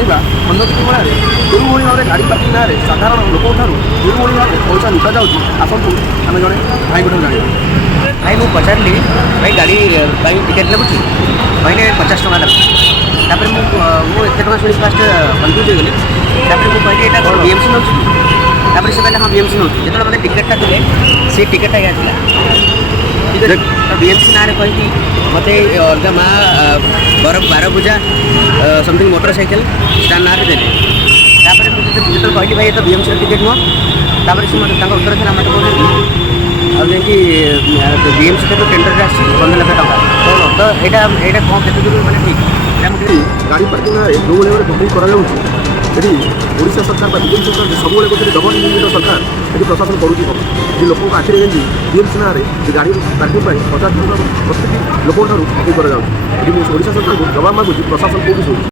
ଜାଣିବା ଖଣ୍ଡଗିରି ମେଳାରେ ଯେଉଁଭଳି ଭାବରେ ଗାଡ଼ି ପାର୍କିଂ ନାଁରେ ସାଧାରଣ ଲୋକଙ୍କଠାରୁ ଯେଉଁଭଳି ଭାବରେ ପଇସା ଲୁଟା ଯାଉଛି, ଆସନ୍ତୁ ଆମେ ଜଣେ ଭାଇଙ୍କଠାରୁ ଜାଣିବା। भाई मुझे पचारि भाई गाड़ी टिकेट लगुच कहले 50 टका लगुच तापर मुझे एत टाँग शुणी फास्ट कन्फ्यूज हो गली मुझे कहली यहाँ कौन बीएमसी नौ तापर से कहले हाँ बीएमसी नौ जो मतलब टिकेटा देले से टिकेटा या ठीक है बीएमसी ना कही मत अलग माँ बारभुजा समथिंग मोटरसाइकेल स्टार ना देने जो कहली भाई ये तो बीएमसी टिकेट नुह तापर से मतलब उत्तर थे मत कहते कि बीएमसी तो टेंडर आसी 15 लाख टका कौन तो यहाँ कौन के दूर मैंने ठीक गाड़ी पार्किंग जो भाव बुकिंग करा सरकार बीजेपी सरकार सब गोटे डबल इंजिन सरकार ये प्रशासन करुँच लोक आखिर बीएमसी ना गाड़ी पार्किंग 50 प्रत्येक लोक बुकिंग करा सरकार को जवाब मांगुची प्रशासन कौटी